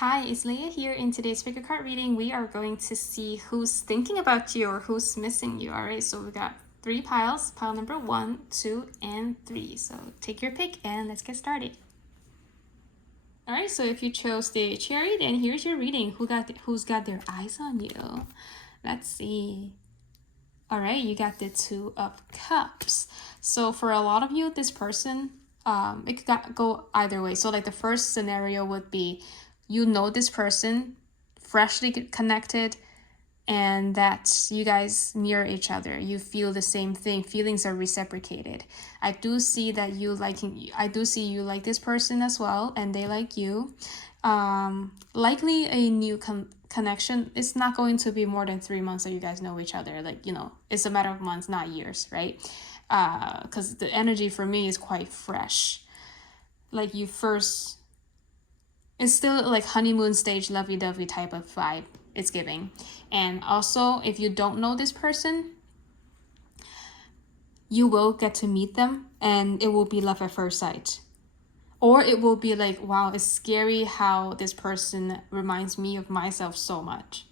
Hi, it's Leah here. In today's pick a card reading, we are going to see who's thinking about you or who's missing you. All right, so we got 3 piles, pile number 1, 2, and 3. So take your pick and let's get started. All right, so if you chose the Chariot, then here's your reading. Who's got their eyes on you? Let's see. All right, you got the 2 of Cups. So for a lot of you, this person, it could go either way. So like the first scenario would be, you know this person, freshly connected, and that you guys mirror each other. You feel the same thing. Feelings are reciprocated. I do see that you like this person as well, and they like you. Likely a new connection. It's not going to be more than 3 months that you guys know each other. It's a matter of months, not years, right? Because the energy for me is quite fresh. Like it's still like honeymoon stage, lovey-dovey type of vibe it's giving. And also, if you don't know this person, you will get to meet them and it will be love at first sight. Or it will be like, wow, it's scary how this person reminds me of myself so much.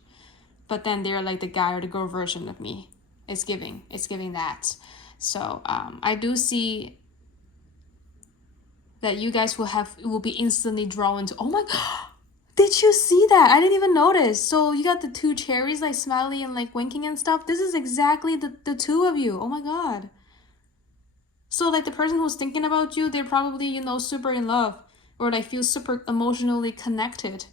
But then they're like the guy or the girl version of me. It's giving that. So I do see that you guys will be instantly drawn to, oh my god, did you see that? I didn't even notice. So you got the 2 cherries like smiley and like winking and stuff. This is exactly the 2 of you. Oh my god. So like the person who's thinking about you, they're probably, super in love or like feel super emotionally connected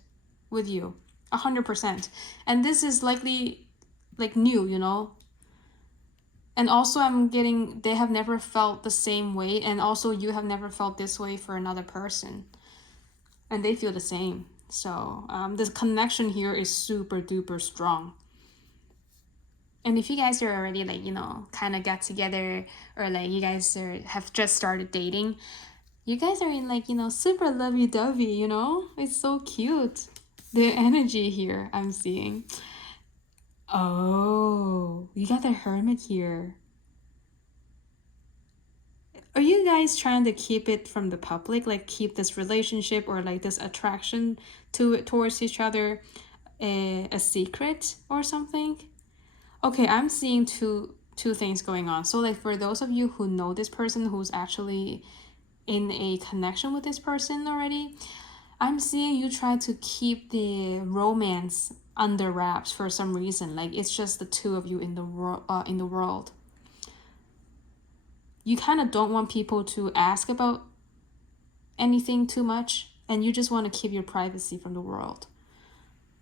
with you 100%. And this is likely like new. And also I'm getting, they have never felt the same way, and also you have never felt this way for another person, and they feel the same. So this connection here is super duper strong. And if you guys are already like, kind of got together, or like you guys have just started dating, you guys are in like, super lovey-dovey, It's so cute. The energy here I'm seeing. Oh, you got the Hermit here. Are you guys trying to keep it from the public, like keep this relationship or like this attraction towards each other a secret or something? Okay, I'm seeing two things going on. So like for those of you who know this person, who's actually in a connection with this person already, I'm seeing you try to keep the romance under wraps for some reason. Like it's just the 2 of you in the world. You kind of don't want people to ask about anything too much, and you just want to keep your privacy from the world.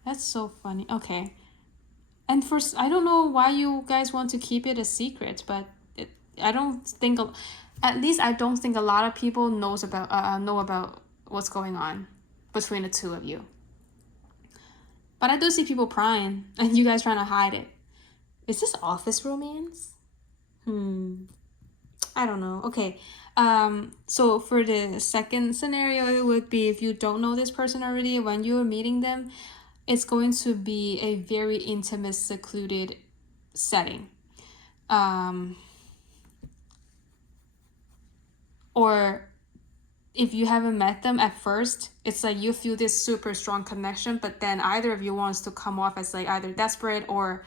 That's so funny. Okay. And first, I don't know why you guys want to keep it a secret, but I don't think, at least I don't think a lot of people know about what's going on between the 2 of you. But I do see people prying, and you guys trying to hide it. Is this office romance? I don't know. Okay. So for the second scenario, it would be if you don't know this person already, when you're meeting them, it's going to be a very intimate, secluded setting. Or if you haven't met them at first, it's like you feel this super strong connection, but then either of you wants to come off as like either desperate or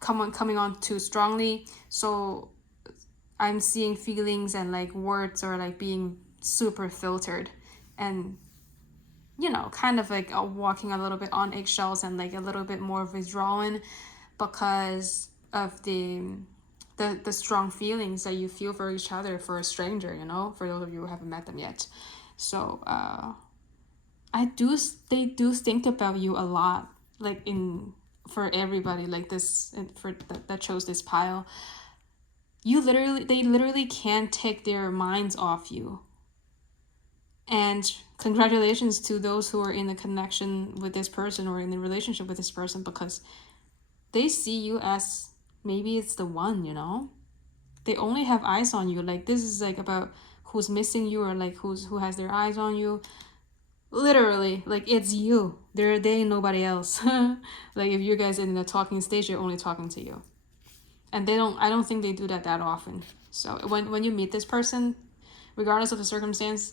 coming on too strongly. So I'm seeing feelings and like words are like being super filtered, and kind of like walking a little bit on eggshells and like a little bit more withdrawn because of the strong feelings that you feel for each other, for a stranger, for those of you who haven't met them yet. So they do think about you a lot, like for everybody like this, and for that chose this pile. They literally can't take their minds off you. And congratulations to those who are in a connection with this person or in a relationship with this person, because they see you as maybe it's the one, They only have eyes on you. Like this is like about who's missing you, or like who has their eyes on you. Literally, like it's you. They ain't nobody else. Like if you guys are in the talking stage, they're only talking to you. And I don't think they do that often. So when you meet this person, regardless of the circumstance,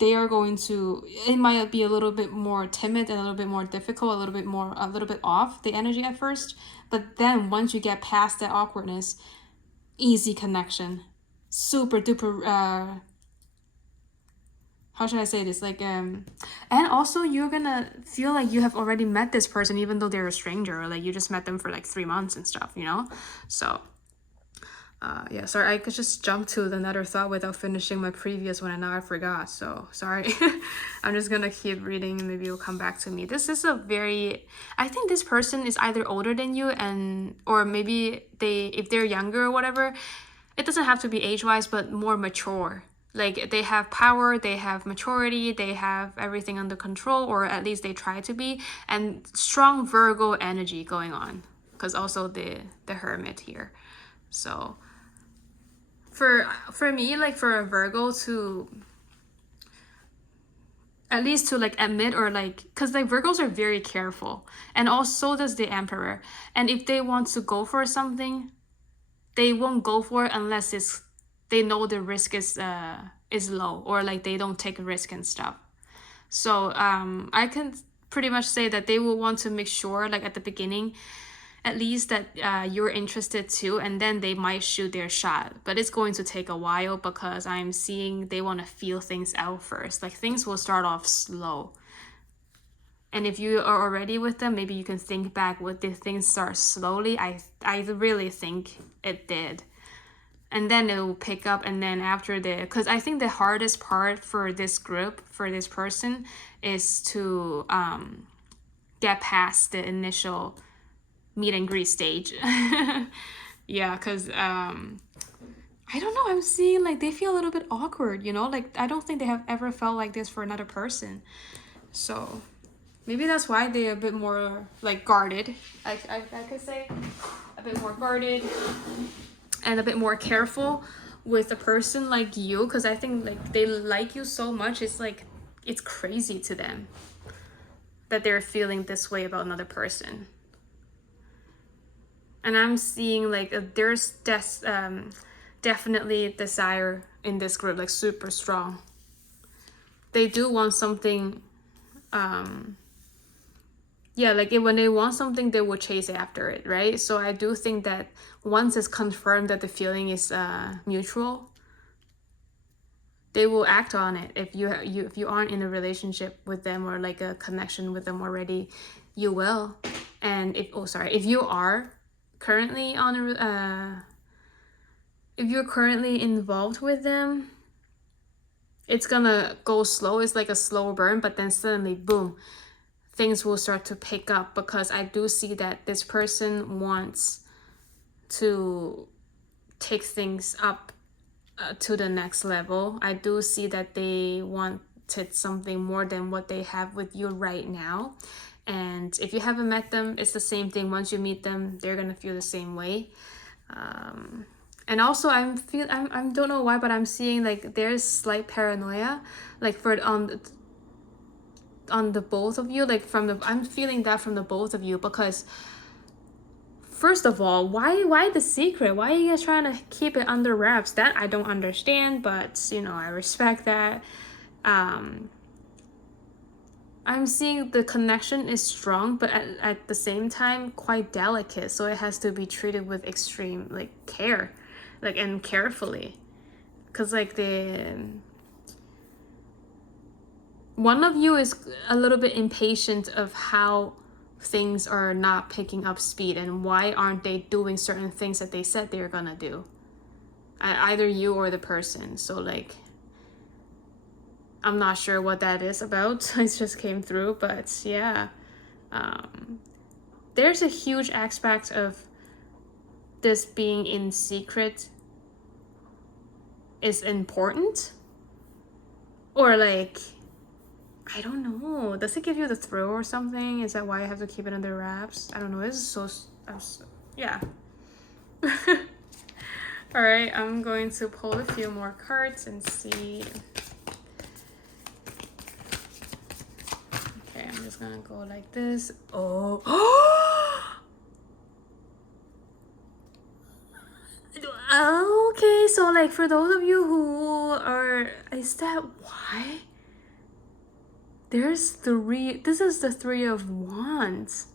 they are going to, it might be a little bit more timid and a little bit more difficult, a little bit off the energy at first. But then once you get past that awkwardness, easy connection, super duper, how should I say this? Like, and also you're gonna feel like you have already met this person, even though they're a stranger, or like you just met them for like 3 months and stuff, you know? So, yeah, sorry, I could just jump to another thought without finishing my previous one, and now I forgot. So sorry. I'm just gonna keep reading, and maybe you'll come back to me. This is a very, I think this person is either older than you, or maybe if they're younger or whatever, it doesn't have to be age-wise, but more mature. Like, they have power, they have maturity, they have everything under control, or at least they try to be, and strong Virgo energy going on, because also the Hermit here. So for me, like, for a Virgo to at least to like admit, or like, because like Virgos are very careful, and also does the Emperor, and if they want to go for something, they won't go for it unless they know the risk is low, or like they don't take a risk and stuff. So I can pretty much say that they will want to make sure, like at the beginning at least, that you're interested too, and then they might shoot their shot. But it's going to take a while, because I'm seeing they want to feel things out first. Like, things will start off slow. And if you are already with them, maybe you can think back, what did things start slowly? I really think it did. And then it will pick up, and then after because I think the hardest part for this group, for this person, is to get past the initial meet and greet stage. Yeah, because I don't know, I'm seeing like they feel a little bit awkward, you know, like I don't think they have ever felt like this for another person. So maybe that's why they're a bit more like guarded. I could say a bit more guarded and a bit more careful with a person like you, because I think like they like you so much, it's like it's crazy to them that they're feeling this way about another person. And I'm seeing like there's definitely desire in this group, like super strong. They do want something. Yeah, like when they want something, they will chase after it, right? So I do think that once it's confirmed that the feeling is mutual, they will act on it. If you aren't in a relationship with them, or like a connection with them already, you will. And if you are currently if you're currently involved with them, it's gonna go slow. It's like a slow burn, but then suddenly, boom, things will start to pick up, because I do see that this person wants to take things up to the next level. I do see that they wanted something more than what they have with you right now. And if you haven't met them, it's the same thing. Once you meet them, they're gonna feel the same way. And also I don't know why, but I'm seeing like there's slight paranoia, like on the both of you, like I'm feeling that from the both of you, because first of all, why the secret? Why are you guys trying to keep it under wraps? That I don't understand, but you know, I respect that. I'm seeing the connection is strong, but at the same time quite delicate, so it has to be treated with extreme like care, like, and carefully, because like one of you is a little bit impatient of how things are not picking up speed, and why aren't they doing certain things that they said they were gonna do, either you or the person. So like, I'm not sure what that is about. It just came through, but yeah, there's a huge aspect of this being in secret is important, or like, I don't know, does it give you the thrill or something? Is that why you have to keep it under wraps? I don't know. This is so yeah. All right, I'm going to pull a few more cards and see. Okay, I'm just gonna go like this. Oh. Okay, so like for those of you who are, is that why? There's three. This is the Three of Wands.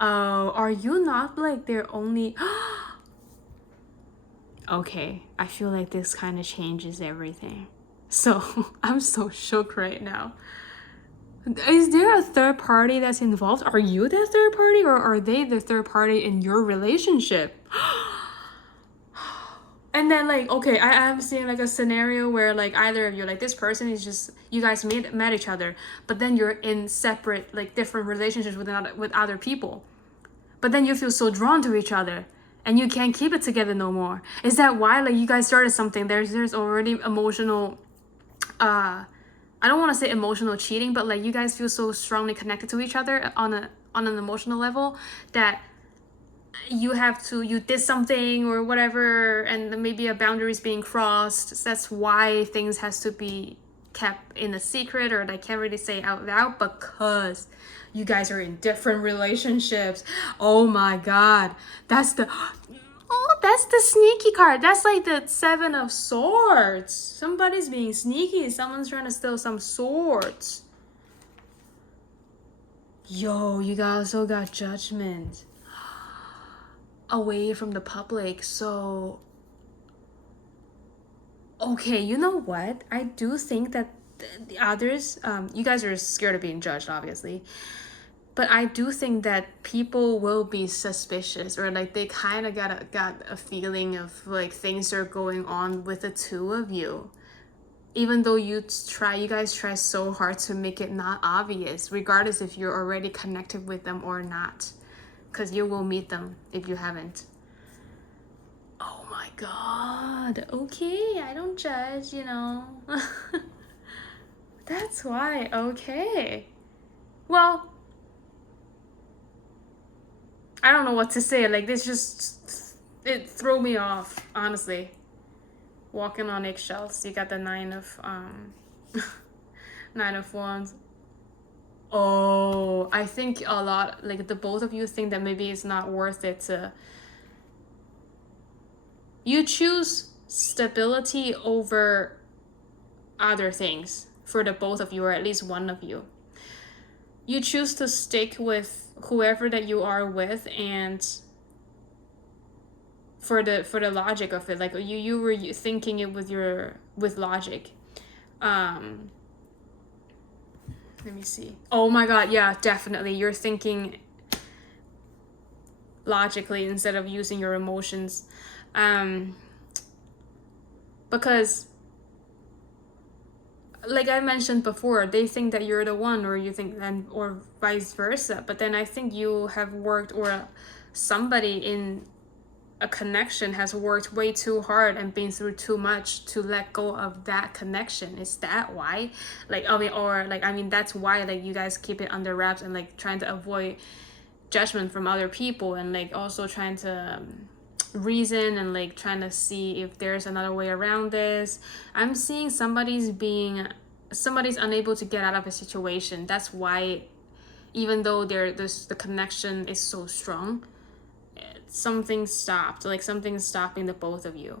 Oh, are you not like their only... Okay, I feel like this kind of changes everything. So, I'm so shook right now. Is there a third party that's involved? Are you the third party, or are they the third party in your relationship? And then like, okay, I am seeing like a scenario where like either of you, like this person is just, you guys met each other, but then you're in separate, like different relationships with other people. But then you feel so drawn to each other and you can't keep it together no more. Is that why like you guys started something? There's already emotional, I don't want to say emotional cheating, but like you guys feel so strongly connected to each other on an emotional level that you did something or whatever, and maybe a boundary is being crossed. That's why things has to be kept in a secret, or I can't really say out loud, because you guys are in different relationships. Oh my god, that's the sneaky card. That's like the Seven of Swords. Somebody's being sneaky. Someone's trying to steal some swords. Yo, you guys also got Judgment. Away from the public. So okay, you know what, I do think that the others, you guys are scared of being judged, obviously, but I do think that people will be suspicious, or like they kind of got a feeling of like things are going on with the two of you, even though you guys try so hard to make it not obvious, regardless if you're already connected with them or not, because you will meet them if you haven't. Oh my god. Okay, I don't judge, you know. That's why. Okay. Well, I don't know what to say. Like this just it threw me off, honestly. Walking on eggshells. You got the Nine of Nine of Wands. Oh, I think a lot, like the both of you think that maybe it's not worth it to... You choose stability over other things for the both of you, or at least one of you. You choose to stick with whoever that you are with, and for the logic of it, like you were thinking it with logic. Let me see. Oh my god, yeah, definitely. You're thinking logically instead of using your emotions. Because like I mentioned before, they think that you're the one, or you think, and or vice versa. But then I think you have worked, or somebody in a connection has worked way too hard and been through too much to let go of that connection. Is that why? Like, I mean, or like, I mean, that's why like you guys keep it under wraps and like trying to avoid judgment from other people, and like also trying to reason and like trying to see if there's another way around this. I'm seeing somebody's unable to get out of a situation. That's why, even though there's the connection is so strong, something stopped. Like something's stopping the both of you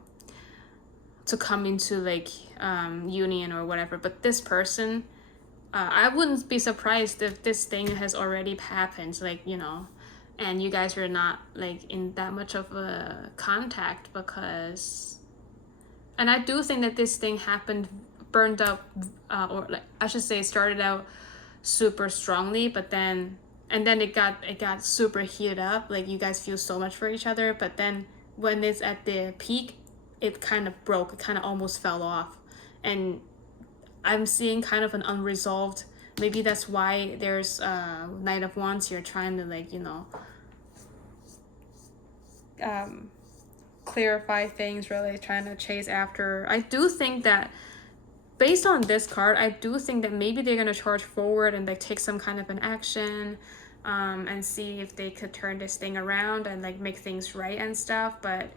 to come into like union or whatever. But this person, I wouldn't be surprised if this thing has already happened, like, you know, and you guys are not like in that much of a contact, because, and I do think that this thing happened, burned up, or like I should say started out super strongly, but then it got super heated up. Like you guys feel so much for each other, but then when it's at the peak, it kind of broke. It kind of almost fell off, and I'm seeing kind of an unresolved. Maybe that's why there's Knight of Wands here, trying to like, you know, clarify things, really trying to chase after. I do think that based on this card, I do think that maybe they're gonna charge forward and like take some kind of an action, and see if they could turn this thing around and like make things right and stuff. But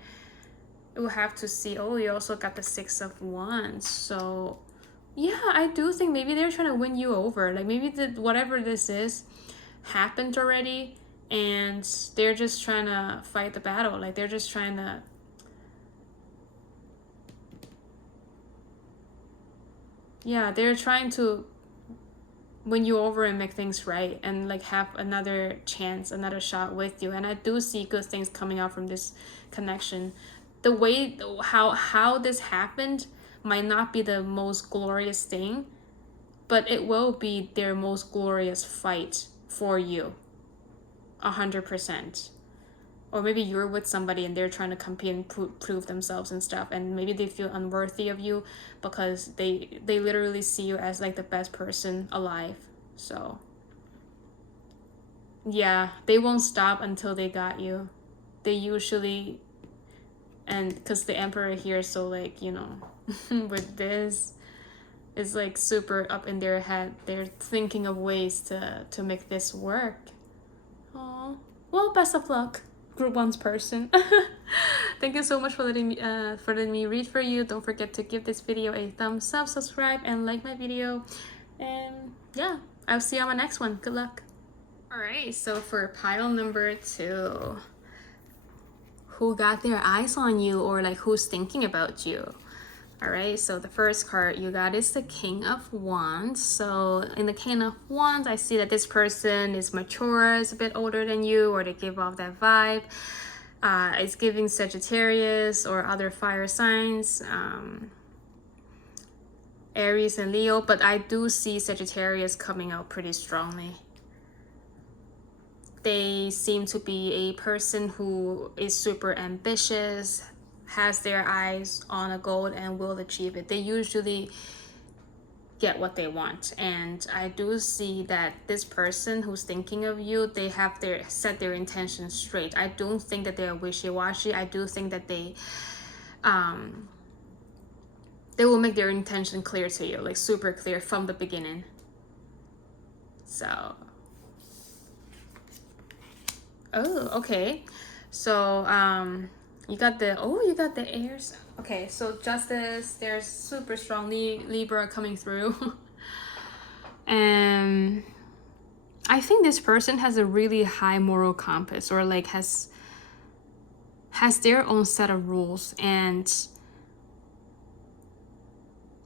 we'll have to see. Oh, you also got the Six of Wands, so yeah, I do think maybe they're trying to win you over. Like maybe whatever this is happened already, and they're just trying to fight the battle. Like they're just trying to yeah, they're trying to win you over and make things right and like have another chance, another shot with you. And I do see good things coming out from this connection. The way how this happened might not be the most glorious thing, but it will be their most glorious fight for you. 100%. Or maybe you're with somebody and they're trying to compete and prove themselves and stuff, and maybe they feel unworthy of you because they literally see you as like the best person alive. So yeah, they won't stop until they got you. They usually, and because the emperor here, so like, you know, with this is like super up in their head. They're thinking of ways to make this work. Oh, well, best of luck, Group 1's person. Thank you so much for letting me read for you. Don't forget to give this video a thumbs up, subscribe, and like my video. And yeah, I'll see you on my next one. Good luck. Alright, so for pile number 2, who got their eyes on you, or like who's thinking about you? Alright, so the first card you got is the King of Wands. So in the King of Wands, I see that this person is mature, is a bit older than you, or they give off that vibe. It's giving Sagittarius or other fire signs, Aries and Leo, but I do see Sagittarius coming out pretty strongly. They seem to be a person who is super ambitious, has their eyes on a goal and will achieve it. They usually get what they want, and I do see that this person who's thinking of you, they have set their intentions straight. I don't think that they are wishy-washy. I do think that they will make their intention clear to you, like super clear from the beginning. So oh, okay. So you got the airs. Okay, so Justice, there's super strongly Libra coming through. And I think this person has a really high moral compass, or like has their own set of rules, and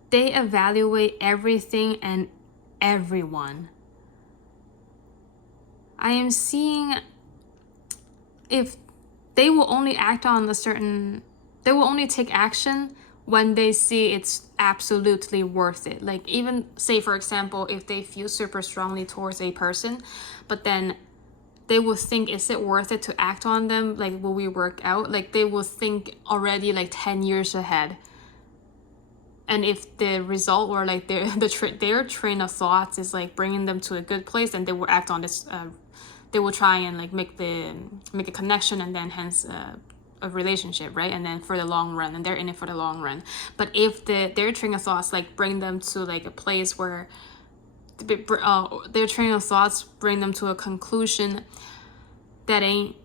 they evaluate everything and everyone. I am seeing if they will only act on they will only take action when they see it's absolutely worth it. Like, even say, for example, if they feel super strongly towards a person, but then they will think, is it worth it to act on them? Like, will we work out? Like, they will think already like 10 years ahead. And if the result, or like their train of thoughts is like bringing them to a good place, then they will act on this. They will try and like make a connection, and then hence a relationship, right? And then for the long run, and they're in it for the long run. But if their train of thoughts like bring them to like a place where their train of thoughts bring them to a conclusion that ain't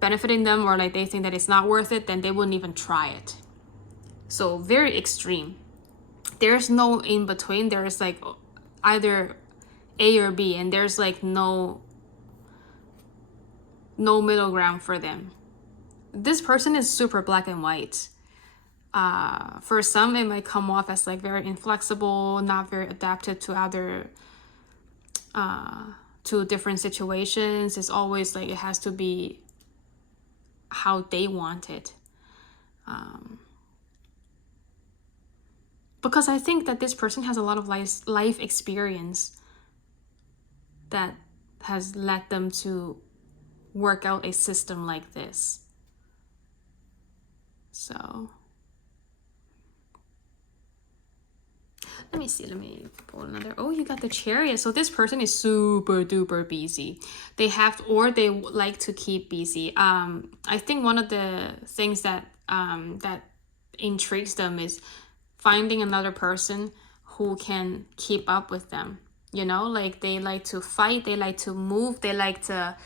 benefiting them, or like they think that it's not worth it, then they wouldn't even try it. So very extreme. There's no in between. There's like either A or B, and there's like no middle ground for them. This person is super black and white. For some, it might come off as like very inflexible, not very adapted to other to different situations. It's always like it has to be how they want it. Because I think that this person has a lot of life experience that has led them to work out a system like this. So let me pull another. Oh, you got the Chariot. So this person is super duper busy. They like to keep busy. I think one of the things that that intrigues them is finding another person who can keep up with them. You know, like they like to fight, they like to move, they like to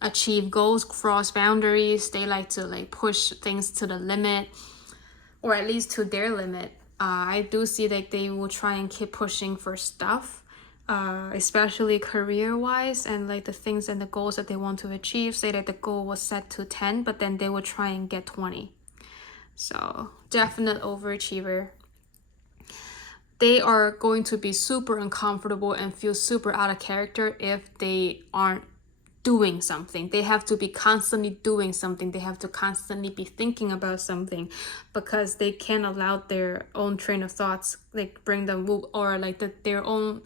achieve goals, cross boundaries, they like to like push things to the limit, or at least to their limit. I do see that they will try and keep pushing for stuff, especially career-wise, and like the things and the goals that they want to achieve. Say that the goal was set to 10, but then they will try and get 20. So definite overachiever. they are going to be super uncomfortable and feel super out of character if they aren't doing something. They have to be constantly doing something. They have to constantly be thinking about something, because they can't allow their own train of thoughts like bring them, or like their own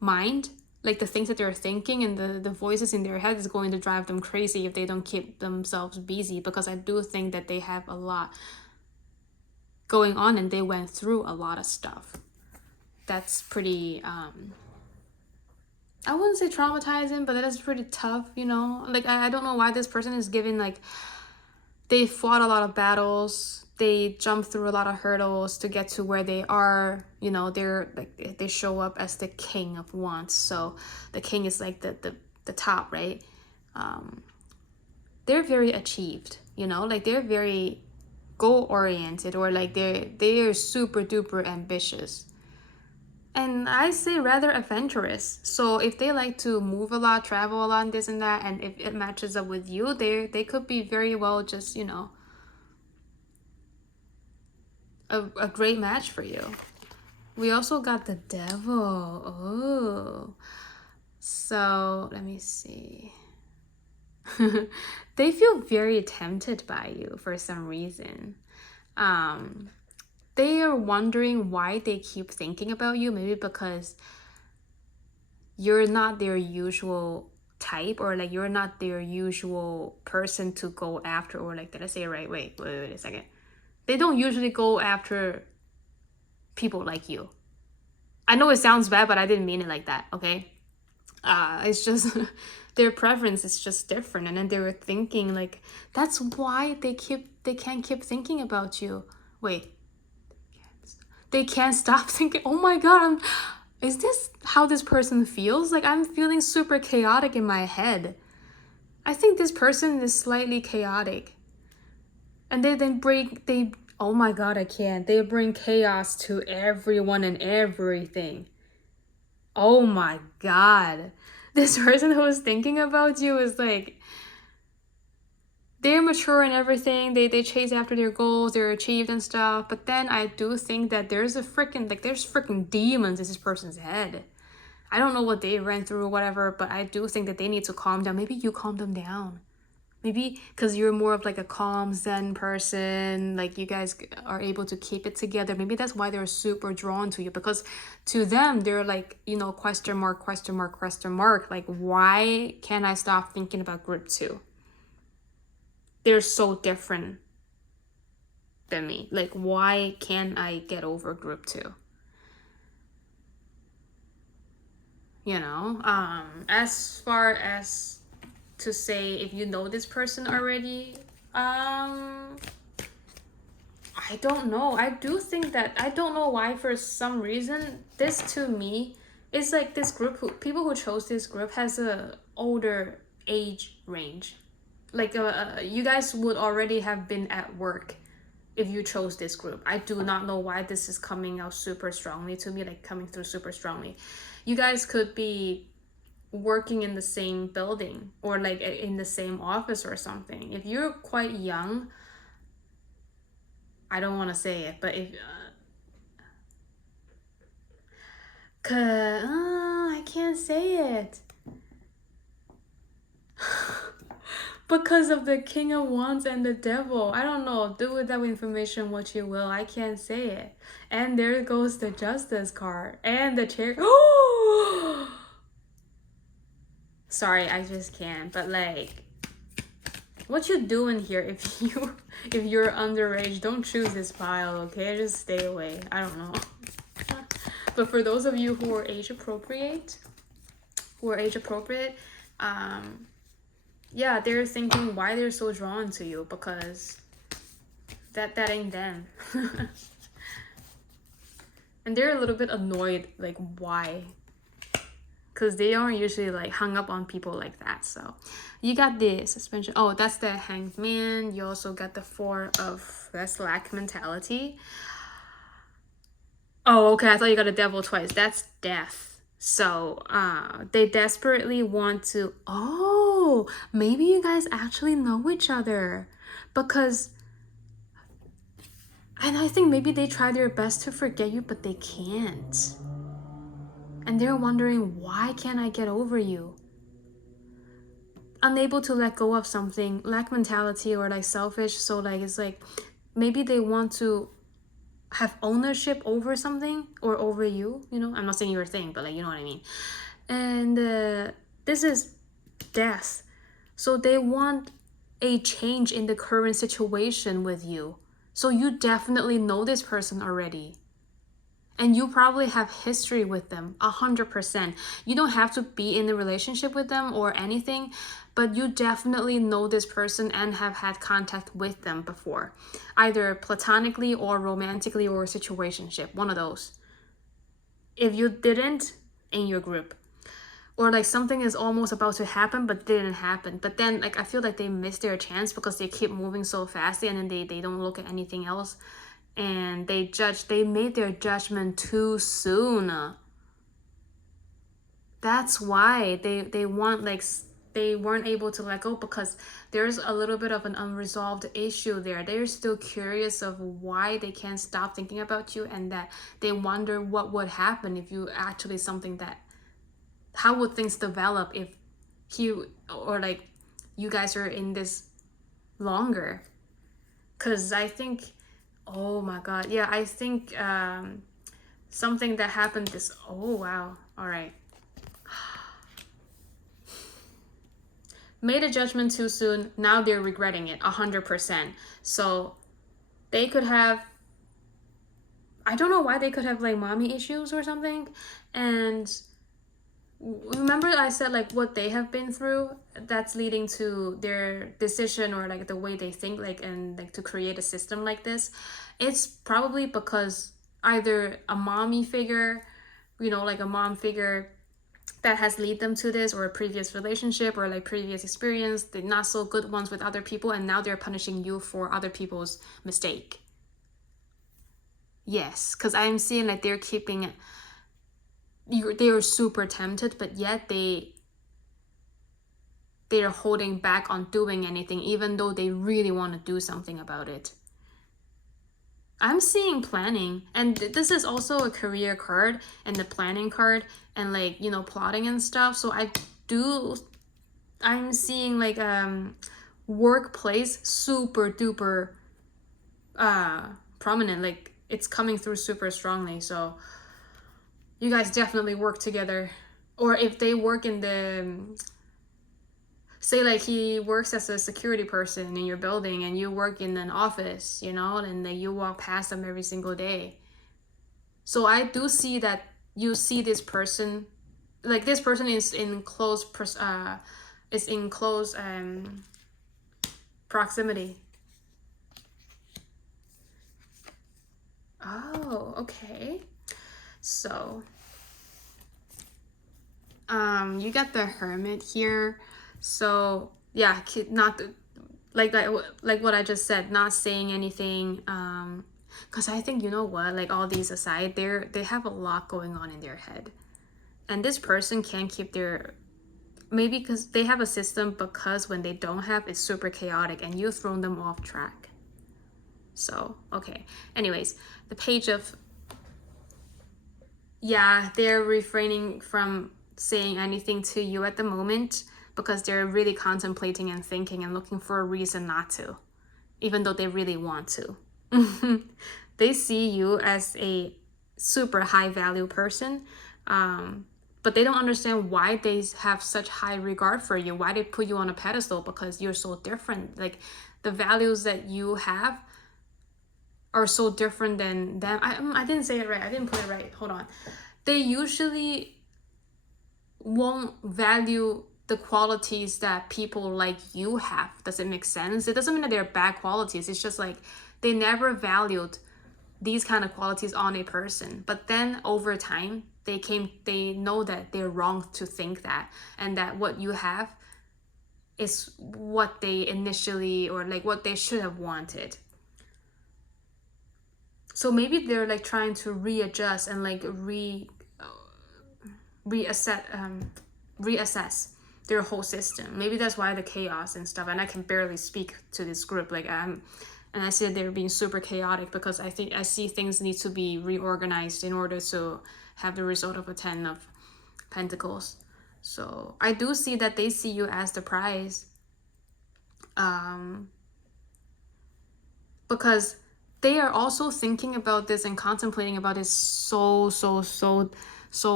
mind, like the things that they're thinking and the voices in their head is going to drive them crazy if they don't keep themselves busy. Because I do think that they have a lot going on and they went through a lot of stuff that's pretty I wouldn't say traumatizing, but that is pretty tough, you know. Like I don't know why this person is giving, like, they fought a lot of battles, they jumped through a lot of hurdles to get to where they are, you know. They're like, they show up as the king of wands, so the king is like the top, right? They're very achieved, you know, like they're very goal oriented, or like they're super duper ambitious, and I say rather adventurous. So if they like to move a lot, travel a lot, and this and that, and if it matches up with you, they could be very well just, you know, a great match for you. We also got the devil. Oh, so let me see. They feel very tempted by you for some reason. They are wondering why they keep thinking about you. Maybe because you're not their usual type, or like you're not their usual person to go after, or like, did I say it right? Wait a second. They don't usually go after people like you. I know it sounds bad, but I didn't mean it like that, okay? It's just their preference is just different, and then they were thinking like that's why they can't keep thinking about you. Wait, they can't stop thinking. Oh my god, is this how this person feels? Like, I'm feeling super chaotic in my head. I think this person is slightly chaotic, and they oh my god, I can't. They bring chaos to everyone and everything. Oh my god. This person who is thinking about you is like, they're mature and everything. They chase after their goals, they're achieved and stuff. But then I do think that there's freaking demons in this person's head. I don't know what they ran through or whatever, but I do think that they need to calm down. Maybe you calm them down. Maybe because you're more of like a calm Zen person, like you guys are able to keep it together. Maybe that's why they're super drawn to you, because to them, they're like, you know, question mark, question mark, question mark. Like, why can't I stop thinking about group 2? They're so different than me. Like, why can't I get over group 2? You know, as far as to say if you know this person already, I don't know. I do think that, I don't know why, for some reason, this to me is like this group, people who chose this group has a older age range. Like you guys would already have been at work if you chose this group. I do not know why this is coming out super strongly to me, like coming through super strongly. You guys could be working in the same building, or like in the same office or something. If you're quite young, I don't want to say it, but if I can't say it because of the King of Wands and the Devil. I don't know, do with that information what you will. I can't say it. And there goes the Justice card and the chair. Sorry, I just can't. But like, what you doing here? If you're underage, don't choose this pile, okay? Just stay away. I don't know. But for those of you who are age appropriate, yeah, they're thinking why they're so drawn to you, because that ain't them. And they're a little bit annoyed, like, why? Because they aren't usually like hung up on people like that. So you got the suspension. Oh, that's the Hanged Man. You also got the 4 of, that's lack mentality. Oh, okay, I thought you got a Devil twice. That's death. So they desperately want to, oh, maybe you guys actually know each other, because And I think maybe they try their best to forget you, but they can't. And they're wondering, why can't I get over you? Unable to let go of something, lack mentality, or like selfish. So like it's like maybe they want to have ownership over something or over you. You know, I'm not saying you're a thing, but like, you know what I mean. And this is death. So they want a change in the current situation with you. So you definitely know this person already. And you probably have history with them 100%. You don't have to be in a relationship with them or anything, but you definitely know this person and have had contact with them before, either platonically or romantically or situationship, one of those. If you didn't, in your group, or like something is almost about to happen but didn't happen, but then like I feel like they missed their chance because they keep moving so fast and then they don't look at anything else, and they made their judgment too soon. That's why they want like they weren't able to let go, because there's a little bit of an unresolved issue there. They're still curious of why they can't stop thinking about you, and that they wonder what would happen if you actually something that, how would things develop if you or like you guys are in this longer. Because I think, oh my god, yeah, I think something that happened this, oh wow, all right, made a judgment too soon. Now they're regretting it 100%. So they could have, I don't know why, they could have like mommy issues or something. And remember I said like what they have been through, that's leading to their decision or like the way they think, like, and like to create a system like this. It's probably because either a mommy figure, you know, like a mom figure that has lead them to this, or a previous relationship or like previous experience, the not so good ones with other people, and now they're punishing you for other people's mistake. Yes, because I'm seeing like they're keeping, they are super tempted, but yet they're holding back on doing anything, even though they really want to do something about it. I'm seeing planning, and this is also a career card and the planning card, and like, you know, plotting and stuff. So I'm seeing like workplace super duper prominent, like it's coming through super strongly. So you guys definitely work together. Or if they work in the, say like he works as a security person in your building and you work in an office, you know, and then you walk past them every single day. So I do see that you see this person, like this person is in close proximity. Oh, okay. So you got the Hermit here. So yeah, not like what I just said, not saying anything. Because I think, you know what, like all these aside, they have a lot going on in their head, and this person can't keep their, maybe because they have a system, because when they don't have, it's super chaotic and you've thrown them off track. So okay, anyways, the page of, yeah, they're refraining from saying anything to you at the moment because they're really contemplating and thinking and looking for a reason not to, even though they really want to. They see you as a super high value person, but they don't understand why they have such high regard for you, why they put you on a pedestal, because you're so different. Like the values that you have are so different than them. I didn't say it right. I didn't put it right. Hold on. They usually won't value the qualities that people like you have. Does it make sense? It doesn't mean that they're bad qualities. It's just like they never valued these kind of qualities on a person. But then over time, they know that they're wrong to think that, and that what you have is what they initially, or like what they should have wanted. So maybe they're like trying to readjust and like reassess their whole system. Maybe that's why the chaos and stuff. And I can barely speak to this group. Like I'm And I see that they're being super chaotic because I see things need to be reorganized in order to have the result of a 10 of Pentacles. So I do see that they see you as the prize. Because they are also thinking about this and contemplating about this so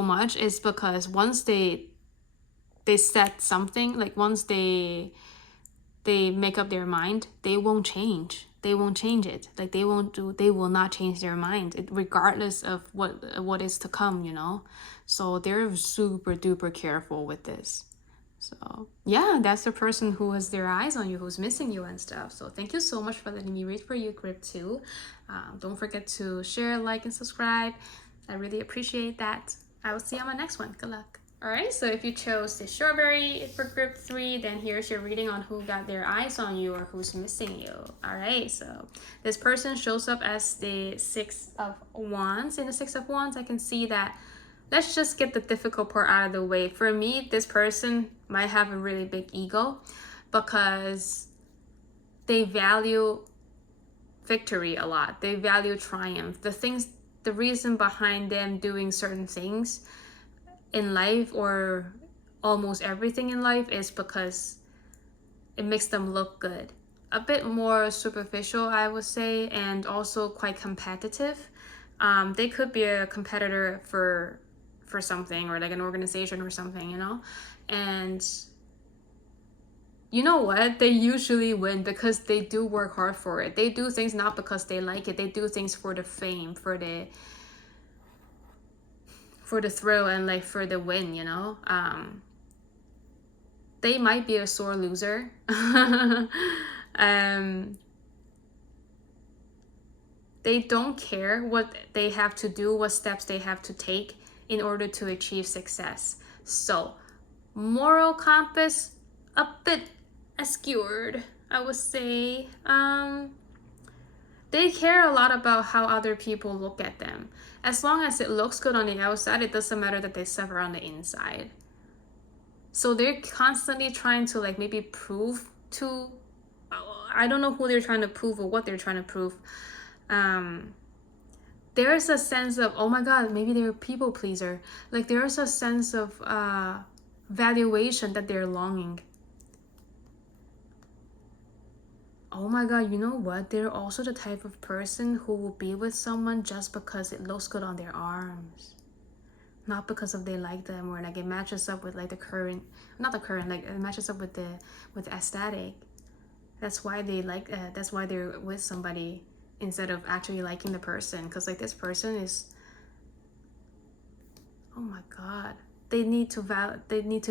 much. Is because once they set something, like once they make up their mind, they won't change it. Like they will not change their mind, regardless of what is to come, you know. So they're super duper careful with this. So yeah, that's the person who has their eyes on you, who's missing you and stuff. So thank you so much for letting me read for you, Grip 2. Don't forget to share, like, and subscribe. I really appreciate that. I will see you on my next one. Good luck. Alright, so if you chose the strawberry for Grip 3, then here's your reading on who got their eyes on you or who's missing you. Alright, so this person shows up as the Six of Wands. In the Six of Wands, I can see that. Let's just get the difficult part out of the way. For me, this person might have a really big ego because they value victory a lot. They value triumph. The reason behind them doing certain things in life, or almost everything in life, is because it makes them look good. A bit more superficial, I would say, and also quite competitive. They could be a competitor for something, or like an organization or something, you know. And you know what, they usually win because they do work hard for it. They do things not because they like it. They do things for the fame, for the thrill, and like for the win, you know. They might be a sore loser. They don't care what they have to do, what steps they have to take in order to achieve success. So moral compass a bit skewed, I would say. They care a lot about how other people look at them. As long as it looks good on the outside, it doesn't matter that they suffer on the inside. So they're constantly trying to like maybe prove to, I don't know who they're trying to prove or what they're trying to prove. There's a sense of, oh my god, maybe they're a people pleaser. Like there's a sense of valuation that they're longing. Oh my god, you know what? They're also the type of person who will be with someone just because it looks good on their arms. Not because of they like them, or like it matches up with like the current, not the current, like it matches up with the aesthetic. That's why they like, that's why they're with somebody instead of actually liking the person. Because like this person is, oh my god, they need to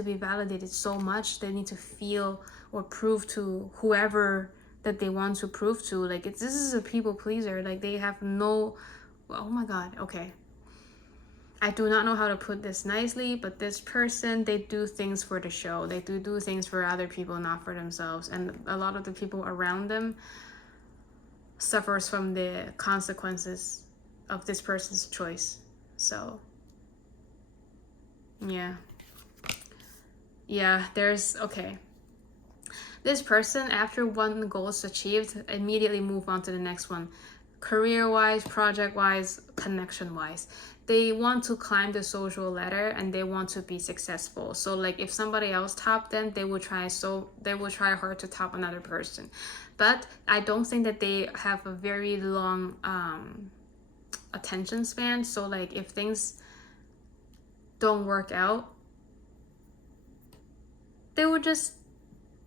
be validated so much. They need to feel or prove to whoever that they want to prove to. Like this is a people pleaser. Like they have no, oh my god, okay, I do not know how to put this nicely, but this person, they do things for the show. They do things for other people, not for themselves. And a lot of the people around them suffers from the consequences of this person's choice. So yeah, there's, okay, this person, after one goal is achieved, immediately move on to the next one. Career-wise, project-wise, connection-wise. They want to climb the social ladder and they want to be successful. So like if somebody else topped them, they will try hard to top another person. But I don't think that they have a very long attention span. So like if things don't work out, they would just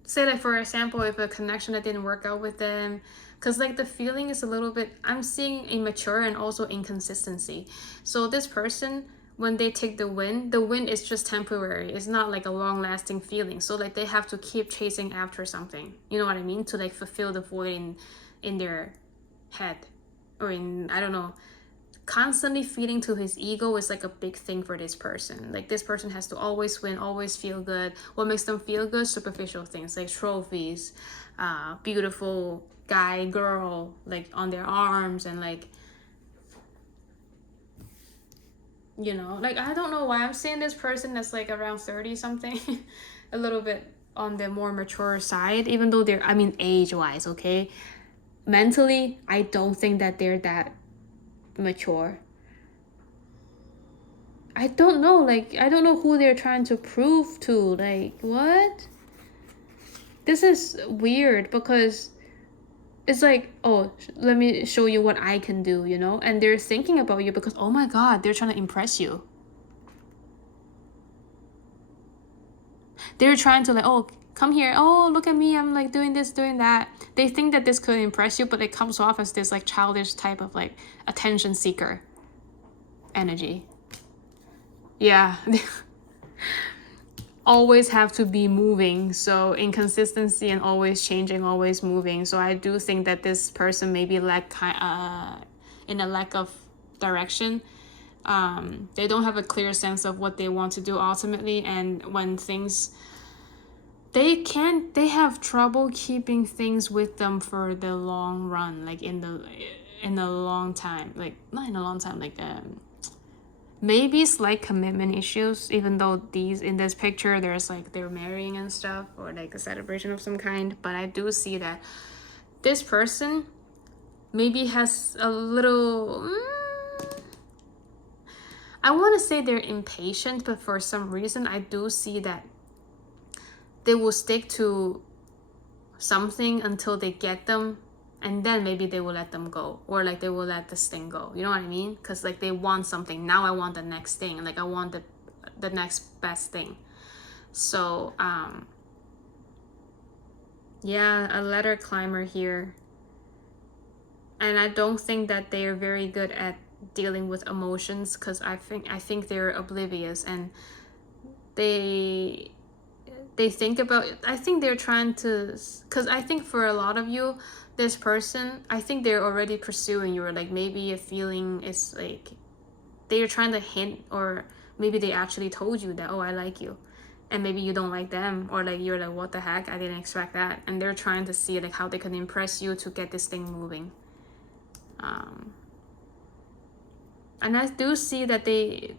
say, like for example, if a connection that didn't work out with them, because like the feeling is a little bit, I'm seeing immature and also inconsistency. So this person, when they take the win is just temporary. It's not like a long-lasting feeling. So like they have to keep chasing after something, you know what I mean, to like fulfill the void in their head, or in, I don't know. Constantly feeding to his ego is like a big thing for this person. Like this person has to always win, always feel good. What makes them feel good? Superficial things like trophies, beautiful guy, girl, like on their arms, and like, you know, like I don't know why I'm seeing this person that's like around 30 something, a little bit on the more mature side, even though they're, I mean age wise, okay, mentally, I don't think that they're that mature. I don't know, like, I don't know who they're trying to prove to. Like, what? This is weird because it's like, oh, let me show you what I can do, you know? And they're thinking about you because, oh my God, they're trying to impress you. They're trying to like, oh, come here. Oh, look at me. I'm like doing this, doing that. They think that this could impress you, but it comes off as this like childish type of like attention seeker energy. Yeah. Always have to be moving, so inconsistency and always changing, always moving. So I do think that this person maybe in a lack of direction. They don't have a clear sense of what they want to do ultimately, and when things they have trouble keeping things with them for the long run, like in a long time, like not in a long time, like maybe slight commitment issues, even though in this picture there's like they're marrying and stuff, or like a celebration of some kind. But I do see that this person maybe has a little I want to say they're impatient, but for some reason I do see that they will stick to something until they get them, and then maybe they will let them go, or like they will let this thing go, you know what I mean? Because like they want something, now I want the next thing, and like I want the next best thing. So yeah, a ladder climber here, and I don't think that they are very good at dealing with emotions, because I think they're oblivious, and they think about, I think they're trying to, because I think for a lot of you, this person, I think they're already pursuing you, or like maybe a feeling is like they're trying to hint, or maybe they actually told you that, oh, I like you, and maybe you don't like them, or like you're like, what the heck, I didn't expect that, and they're trying to see like how they can impress you to get this thing moving. And I do see that they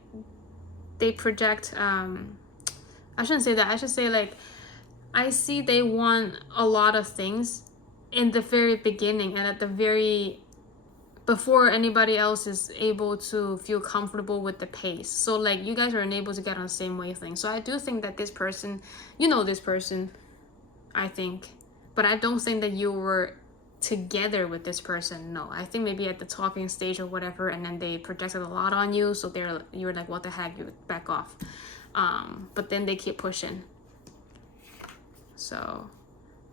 project I shouldn't say that, I should say like I see they want a lot of things in the very beginning, and at the very before anybody else is able to feel comfortable with the pace. So like you guys are unable to get on the same wavelength. So I do think that this person, you know this person, I think, but I don't think that you were together with this person. No, I think maybe at the talking stage or whatever, and then they projected a lot on you, so you're like, what the heck, you back off. But then they keep pushing. So,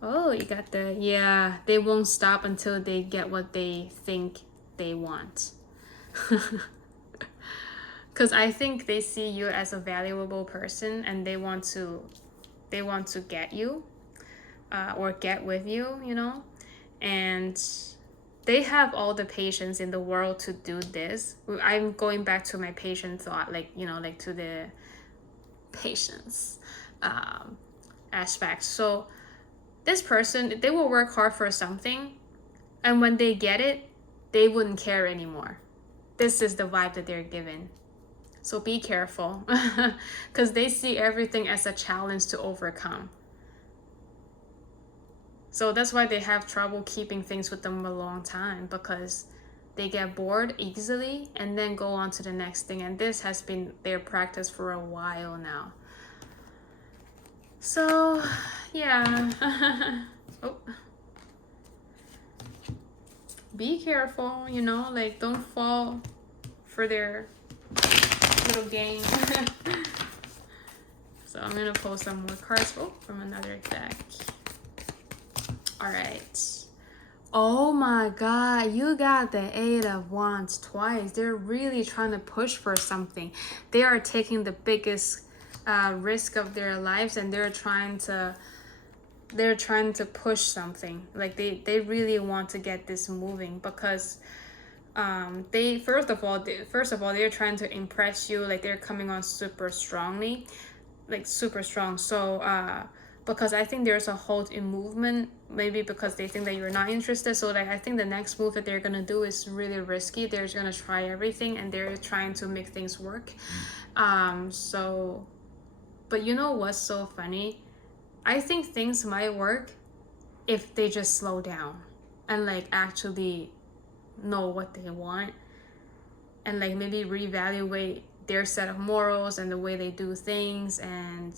oh, you got yeah, they won't stop until they get what they think they want. Because I think they see you as a valuable person, and they want to get you, or get with you, you know, and they have all the patience in the world to do this. I'm going back to my patient thought, like, you know, like to the patience aspect. So this person, they will work hard for something, and when they get it, they wouldn't care anymore. This is the vibe that they're given. So be careful, because they see everything as a challenge to overcome. So that's why they have trouble keeping things with them a long time, because they get bored easily and then go on to the next thing. And this has been their practice for a while now. So, yeah. Oh. Be careful, you know, like don't fall for their little game. So I'm gonna pull some more cards from another deck. All right. Oh my God, you got the Eight of Wands twice. They're really trying to push for something. They are taking the biggest risk of their lives, and they're trying to push something. Like they really want to get this moving, because they first of all they're trying to impress you. Like they're coming on super strongly, like super strong. So because I think there's a halt in movement, maybe because they think that you're not interested. So like I think the next move that they're gonna do is really risky. They're gonna try everything, and they're trying to make things work. So, but you know what's so funny? I think things might work if they just slow down and like actually know what they want, and like maybe reevaluate their set of morals and the way they do things, and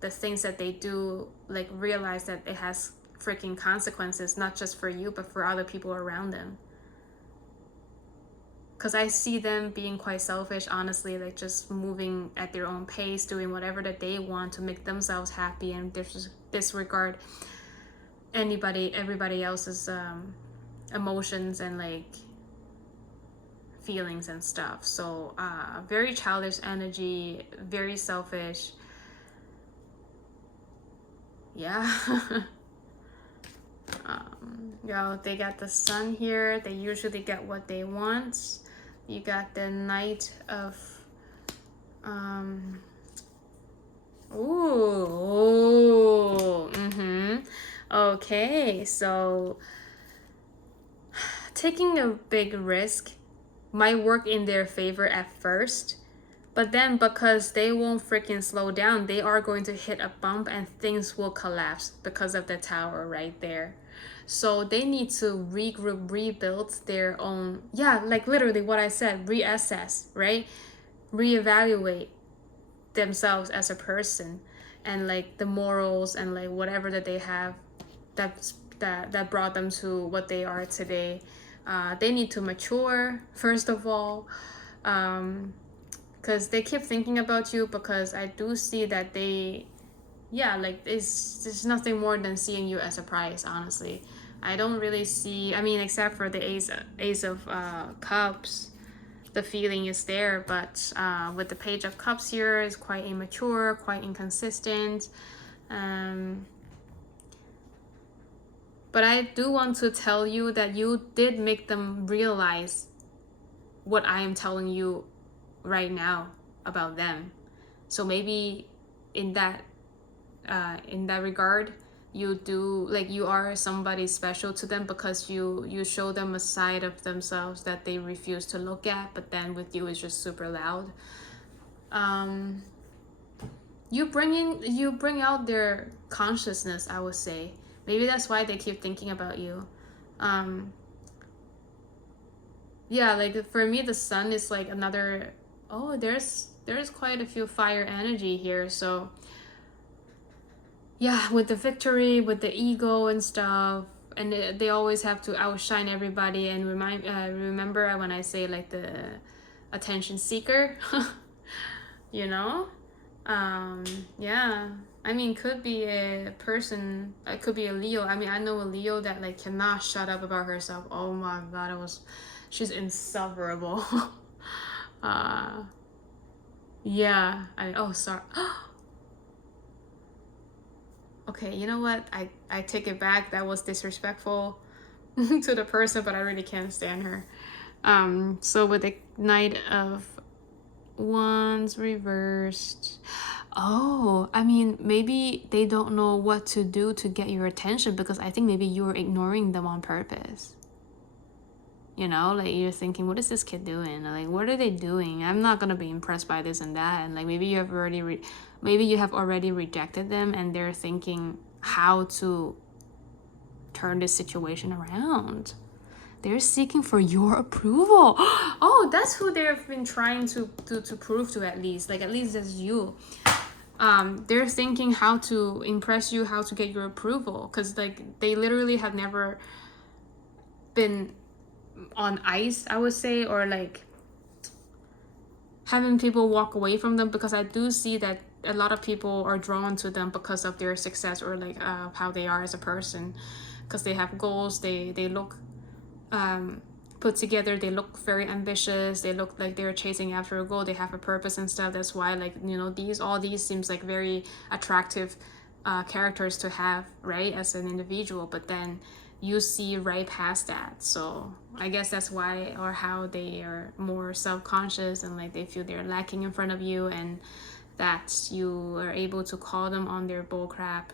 the things that they do, like realize that it has freaking consequences, not just for you but for other people around them. Because I see them being quite selfish, honestly, like just moving at their own pace, doing whatever that they want to make themselves happy, and disregard everybody else's emotions and like feelings and stuff. So very childish energy, very selfish. Yeah. They got the sun here. They usually get what they want. You got the Knight of Okay, so taking a big risk might work in their favor at first, but then because they won't freaking slow down, they are going to hit a bump and things will collapse because of the tower right there. So they need to regroup, rebuild their own, like literally what I said, reassess, right? Reevaluate themselves as a person, and like the morals and like whatever that they have that brought them to what they are today. They need to mature, first of all, because they keep thinking about you, because I do see that they, like there's nothing more than seeing you as a prize, honestly. I don't really see, I mean, except for the Ace of Cups, the feeling is there, but with the Page of Cups here, is quite immature, quite inconsistent. But I do want to tell you that you did make them realize what I am telling you right now about them. So maybe in that regard, you do, like, you are somebody special to them, because you show them a side of themselves that they refuse to look at, but then with you it's just super loud. You bring out their consciousness, I would say. Maybe that's why they keep thinking about you. Like for me, the sun is like another, there's quite a few fire energy here. So with the victory, with the ego and stuff, and they always have to outshine everybody. And remember when I say like the attention seeker, you know? I mean, could be a person, it could be a Leo. I mean, I know a Leo that like cannot shut up about herself. Oh my god, she's insufferable. Sorry. Okay, you know what? I take it back. That was disrespectful to the person, but I really can't stand her. So with the Knight of Wands reversed. I mean, maybe they don't know what to do to get your attention, because I think maybe you were ignoring them on purpose. You know, like you're thinking, what is this kid doing? Like, what are they doing? I'm not gonna be impressed by this and that. And like maybe you have already rejected them, and they're thinking how to turn this situation around. They're seeking for your approval. Oh, that's who they've been trying to prove to, at least. Like, at least that's you. They're thinking how to impress you, how to get your approval. Because, like, they literally have never been on ice, I would say, or, like, having people walk away from them. Because I do see that a lot of people are drawn to them because of their success, or, like, how they are as a person. Because they have goals, they look put together, they look very ambitious, they look like they're chasing after a goal, they have a purpose and stuff. That's why, like, you know, all these seems like very attractive characters to have, right, as an individual. But then you see right past that. So I guess that's why, or how they are more self-conscious, and like they feel they're lacking in front of you, and that you are able to call them on their bullcrap.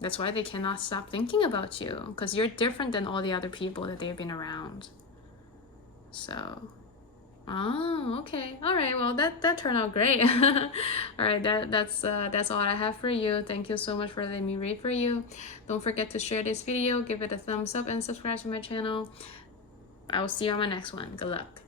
That's why they cannot stop thinking about you, because you're different than all the other people that they've been around. So, Oh, okay. All right. Well, that turned out great. All right. That's all I have for you. Thank you so much for letting me read for you. Don't forget to share this video, give it a thumbs up, and subscribe to my channel. I will see you on my next one. Good luck.